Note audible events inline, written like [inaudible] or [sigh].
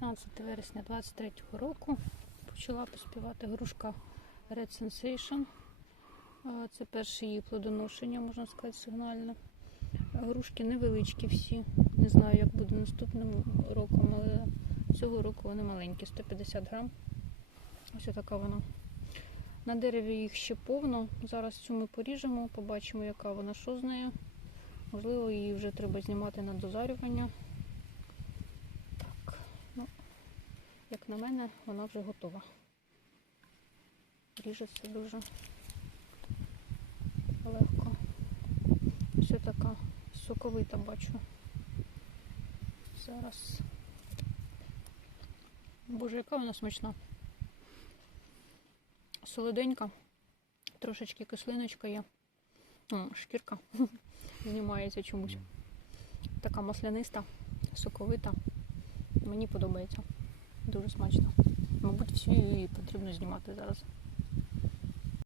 15 вересня 23 року почала поспівати грушка Red Sensation. Це перше її плодоношення, можна сказати, сигнальне. Грушки невеличкі всі. Не знаю, як буде наступним роком, але цього року вони маленькі, 150 грам. Ось така вона. На дереві їх ще повно. Зараз цю ми поріжемо, побачимо, яка вона, що з нею. Можливо, її вже треба знімати на дозарювання. Як на мене, вона вже готова. Ріжеться дуже легко. Все така соковита бачу. Зараз. Боже, яка вона смачна. Солоденька, трошечки кислиночка є. М, шкірка [laughs] знімається чомусь. Така масляниста, соковита. Мені подобається. Дуже смачно. Мабуть, всю її потрібно знімати зараз.